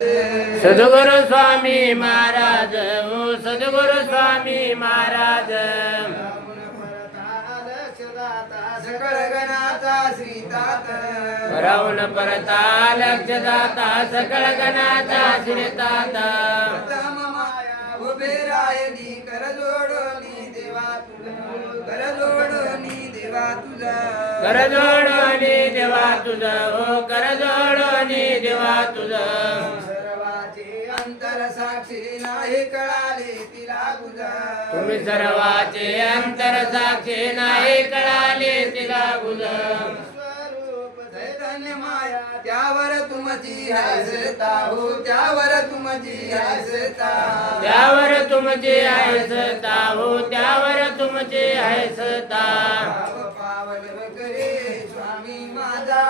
सद्गुरु स्वामी महाराज हो सद्गुरु स्वामी महाराज सकळ गणाचा श्रीतात रावण परता लक्ष दाता सकळ गणाचा श्रीतात प्रथम माया उभे राहिली कर जोडोनी देवा तुझा कर जोडोनी देवा तुझा कर जोडोनी देवा तुझ हो कर जोडोनी देवा तुझ सर्वाचे अंतर साक्षी नाही कळाले तिला गुजा तुम्ही सर्वाचे अंतर साक्षी नाही कळाले तिला गुज स्वरूप चैतन्य माया त्यावर तुमची हसता हो त्यावर तुमची हसता त्यावर तुमचे ऐसता हो त्यावर तुमचे ऐसता पावल करे स्वामी माझा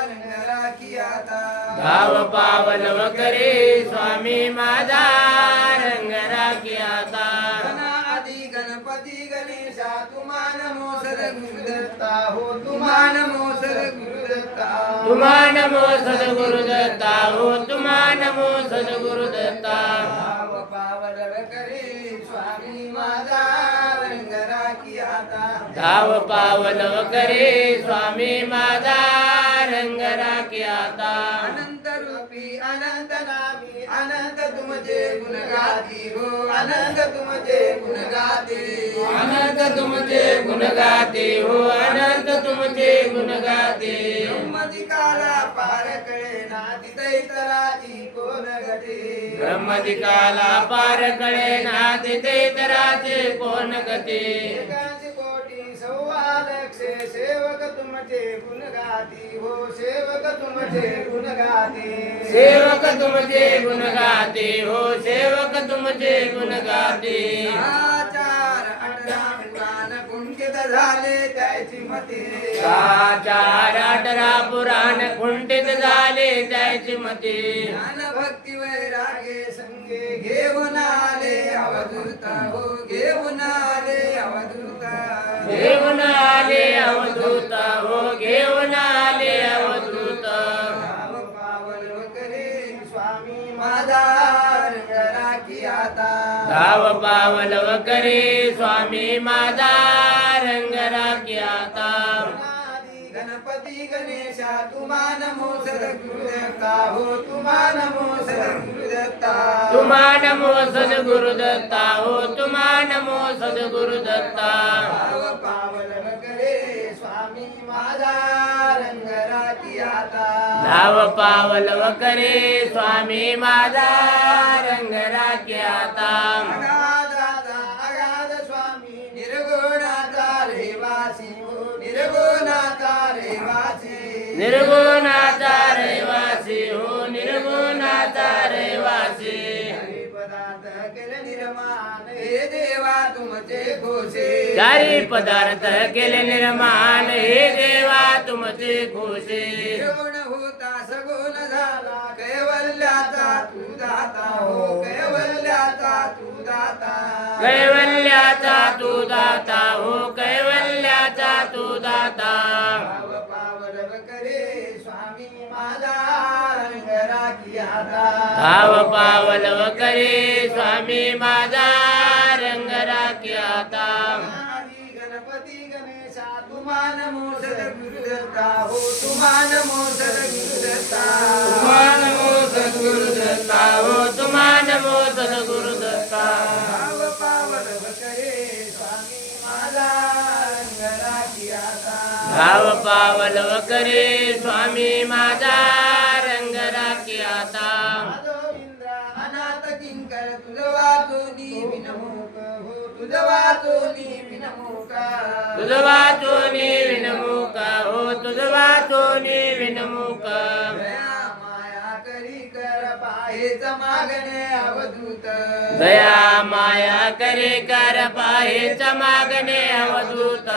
रंग राखी आता धाव पावन वगैरे स्वामी माझा रंग राखी आता आदि गणपती गणेशा तुम्हा नमो सद्गुरुदत्ता हो तुम्हा नमो सद्गुरुदत्ता तुम्हा नमो सद्गुरुदत्ता हो तुम्हा नमो सद्गुरुदत्ता भाव पावल करे स्वामी माझा रंग राखी आता धाव पावन वगैरे स्वामी माझा रंग राखी आता अनंत रूपी अनंत नामी अनंत तुमचे गुण गाती हो अनंत तुमचे गुण गाते अनंत तुमचे गुण गाते हो अनंत तुमचे गुण गाते ब्रह्मदिकाला पार कळे ना तिथे इतराची कोण गते ब्रह्मदिकाला पार कळे ना तिथे तराचे कोण गते एकाच कोटी सव्वा लक्ष सेवक तुमचे गुण गाती हो सेवक तुमचे गुण गाते सेवक तुमचे गुण गाते हो सेवक तुमचे गुण गाते आचार 18 पुराण कुंठित झाले त्याची मते साचार 18 पुराण खुंटित झाले त्याची मते ज्ञान भक्ती वैरागे संगे घेऊन आले अवधूता हो घेऊन आले अवधूता घेऊन आले अवधूत हो घेऊन आले अवधूत भाव पावन वगैरे स्वामी माझा रंग राखी आता धाव पावल वगैरे स्वामी माझा रंग राखी आता आदि गणपती गणेशा तुम्हा नमो सद्गुरुदत्ता हो तुम्हा नमो सद्गुरुदत्ता तुम्हा नमो सद्गुरुदत्ता हो तुम्हा नमो सद्गुरुदत्ता भाव पावन वगैरे स्वामी माझा रंग राखी आता धाव पावल वगैरे स्वामी माझा रंग राखी आता अगाध स्वामी निर्गुणाचा रहिवासी हो निर्गुणाचा रहिवासी निर्गुणाचा रहिवासी हो निर्गुणाचा रहिवासी पदार्थ केले निर्माण हे देवा तुमचे घोषे चारी पदार्थ केले निर्माण हे देवा तुमचे घोषे निर्गुण होता सगुण झाला कैवल्याचा तू दाता हो कैवल्याचा तू दाता कैवल्याचा तू दाता हो कैवल्याचा तू दाता भाव पावन करे स्वामी माझा रंग राखी आता धाव पावल करे स्वामी माझा रंग राखी आता आदि गणपती गणेशा तुम्हा नमो सद्गुरुदत्ता हो तुम्हा नमो सद्गुरुदत्ता तुम्हा नमो सद्गुरुदत्ता हो तुम्हा नमो सद्गुरुदत्ता भाव पावन करे स्वामी माझा रंग राखी आता धाव पावल करे स्वामी माझा रंग राखी आता माधवेंद्र अनाथ किंकर तुझ वाचोनी विनमुख हो तुझ वाचोनी विनमुख तुझ वाचोनी विनमुख हो तुझ वाचोनी विनमुख दया माया करी कर पाहेच मागणे अवधूत दया माया करे कर पाहेच मागणे अवधूत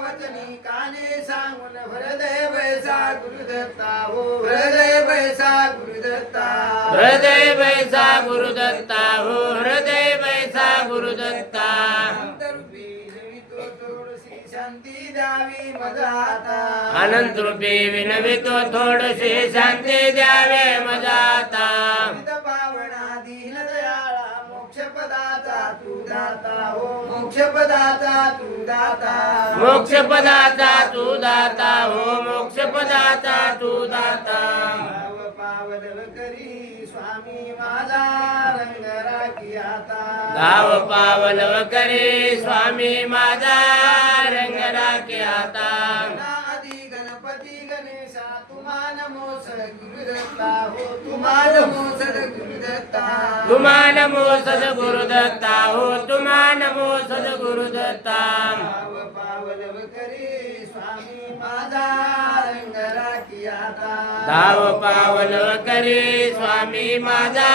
वचनी काने सांगून हृदय बैसा गुरुदत्ता हो हृदय बैसा गुरुदत्ता हृदय बैसा गुरुदत्ता हो हृदय बैसा गुरुदत्ता अंतरूपी जनितो थोडीशी शांती द्यावी मजा आता अनंत रूपी विनवितो थोडीशी शांती द्यावे मजा आता दाता हो मोक्षपदाचा तू दाता मोक्षपदाचा तू दाता हो मोक्षपदाचा तू दाता भाव पावलव करी स्वामी माझा रंग राखी आता गाव पावलव करे स्वामी माझा रंग राखे आता आदि गणपती गणेशा तुम्हा नमो सद्गुरुदत्ता हो तुम्हा नमो सद्गुरुदत्ता तुम्हा नमो सद्गुरुदत्ता हो तुम्हा नमो सद्गुरुदत्ता भाव पावलव करी स्वामी माझा रंग राखी आता धाव पावलव करे स्वामी माझा